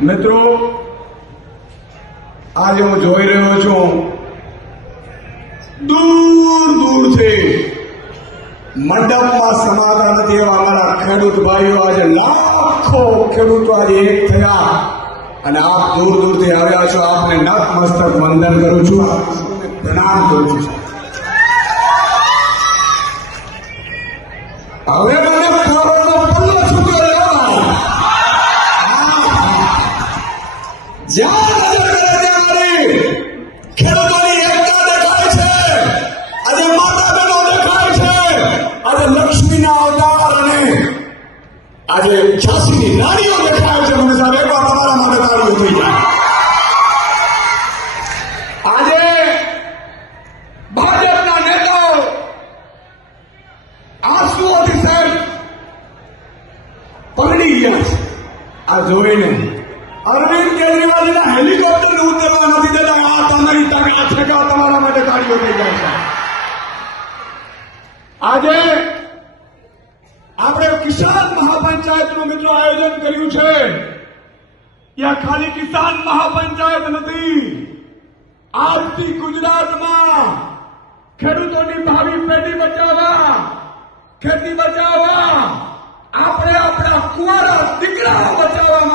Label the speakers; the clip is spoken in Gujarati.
Speaker 1: મિત્રો, આજે હું જોઈ રહ્યો છું, દૂર દૂરથી મંડપમાં સમાતા નથી એવા અમારા ખેડૂત ભાઈઓ આજે લાખો ખેડૂતો આજે એક થયા. અને આપ દૂર દૂરથી આવ્યા છો, આપને નતમસ્તક વંદન કરું છું. આપને પ્રણામ કરું છું. હવે જ્યાં નજર કરે ત્યાં ખેડૂતોની એકતા દેખાય છે આજે માતા બહેનો દેખાય છે આજે લક્ષ્મીના અવતાર અને આજે ઝાંસીની નારીઓ દેખાય છે. મને સાહેબ એકવાર માટે તાળીઓ થઈ જાય આજે ભાજપના નેતાઓ સાહેબ પલળી ગયા આ જોઈને અરવિંદ કેજરીવાલના હેલિકોપ્ટર ઉતરવા નથી દેતા, આ તમારી તાકાત છે કે આ તમારા માટે તાળીઓ થઈ જાય છે. આજે આપણે કિસાન મહાપંચાયતનું મિત્રો આયોજન કર્યું છે. ત્યાં ખાલી કિસાન મહાપંચાયત નથી. આજથી ગુજરાતમાં ખેડૂતોની ભાવિ પેઢી બચાવવા, ખેતી બચાવવા, આપણે આપણા કુંવારા દીકરાઓ બચાવવા